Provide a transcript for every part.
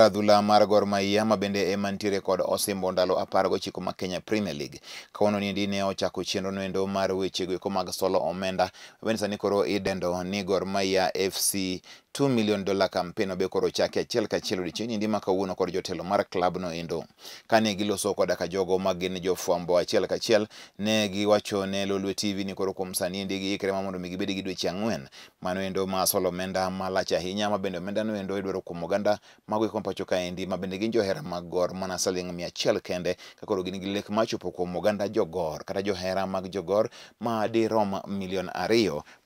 Adhula mar Gor Mahia ma bende mantiere kod osimbo ndalo 19 ma Kenya Premier League. Kawuono ni ne ochako chenro noendo mar weche go mag solo omenda. Bende sani koro idendo ni Gor Mahia FC $2 million campaign obe koro chake achiel kachiel odiochieng' ndi ma kawuono kod jotelo mar club no endo. Kane giloso koda ka jogo magin jofwambo achiel kachiel ne giwacho ne Lolwe TV ni koro kuom sani ndi giikre mondo mi gibed gi dweche 4 mano endo ma solo omenda malach ahinya ma bende omenda no endo idwaro kuom oganda mago pacho kaendi ma bende gin johera mag Gor mana saling 100 kende ka koro gin gi lek machopo kuom oganda jogor kata johera mag jogor ma di rom 2 million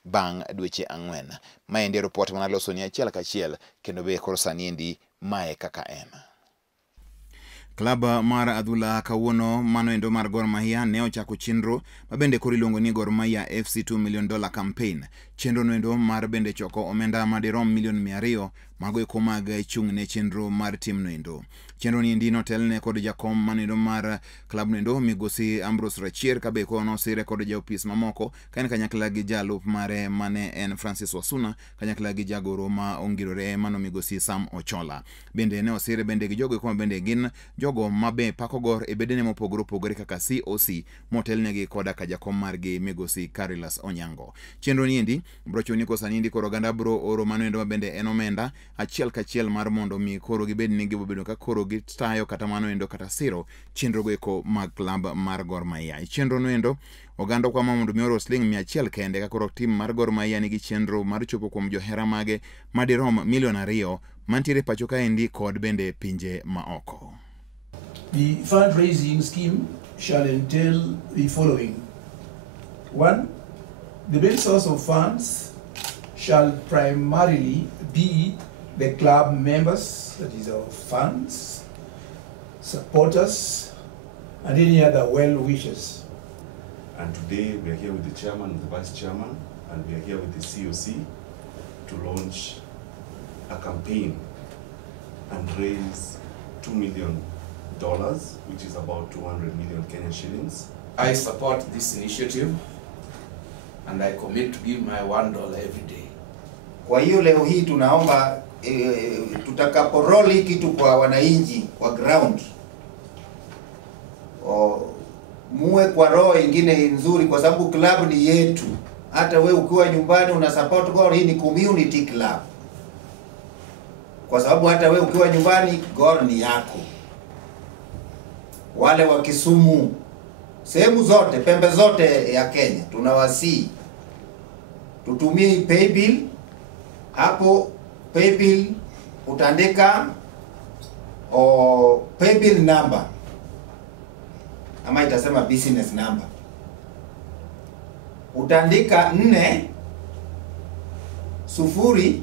bang' dweche 4. Maendi report mana loso ni achiel kachiel kendo be koro sani endi mae kaka en. Klab mar adhula kawuono mano endo mar Gor Mahia ne ochako chenro ma bende koro iluongo ni Gor Mahia FC $2 million campaign. Chenro no endo mar bende choko omenda madirom 200 million mago eko mag chung' ne chenro mar tim no endo. Chenro ni endi notel ne kod jakom mano endo mar klab no endo migosi Ambrose Rachier kabe ko no sire kod jaopis mamoko kaen kanyakla gi jalup mare mane en Francis Wasuna kanyakla gi jagoro ma ongirore mano migosi Sam Ochola. Bende ne osire bende gi jogo ko bende gin jogo mabe pako Gor e bedene mopogore kaka COC motel negi koda ka jakom margi migosi Carilas Onyango. Chenro ni endi brocho ni kosa nindi koro ganda bro oro mano endo bende en omenda achiel kachiel mar mondo mi koro gibed ni gibobedo ka koro gitayo kata mano endo kata siro chenro go eko mag klab mar Gor Mahia. Chenro no endo oganda kwa mondo mi oro sling 100 kende ka koro tim mar Gor Mahia nigi chenro mar chopo kuom johera mage madirom 2 million mantiere pacho kaendi kod bende pinje maoko. The fundraising scheme shall entail the following. 1. The main source of funds shall primarily be the club members, that is our fans, supporters, and any other well-wishers. And today we are here with the chairman and the vice chairman, and we are here with the COC to launch a campaign and raise $2 million, which is about 200 million Kenyan shillings. I support this initiative and I commit to give my $1 every day. Kwa hiyo leo hii tunaomba tutakaporoli kitu kwa wananchi kwa ground muwe kwa roho ingine nzuri, kwa sababu club ni yetu. Hata we ukiwa nyumbani una support Gor, hii ni community club. Kwa sababu hata we ukiwa nyumbani Gor ni yako. Wale wa Kisumu, sehemu zote, pembe zote ya Kenya, tunawasii tutumie paybill. Hapo paybill utaandika paybill number ama itasema business number. Utaandika 4 0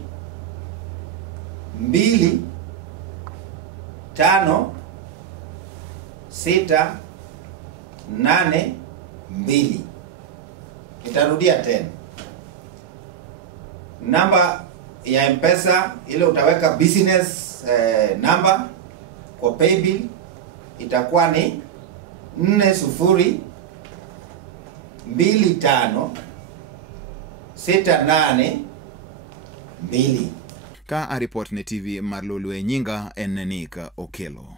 2 5 6 8 2. Itarudia tena. Namba ya M-Pesa ile utaweka business number kwa paybill itakuwa ni 4 0 2 5 6 8 2. Ka a report ne TV mar Lolwe nyinga en Nick Okelo.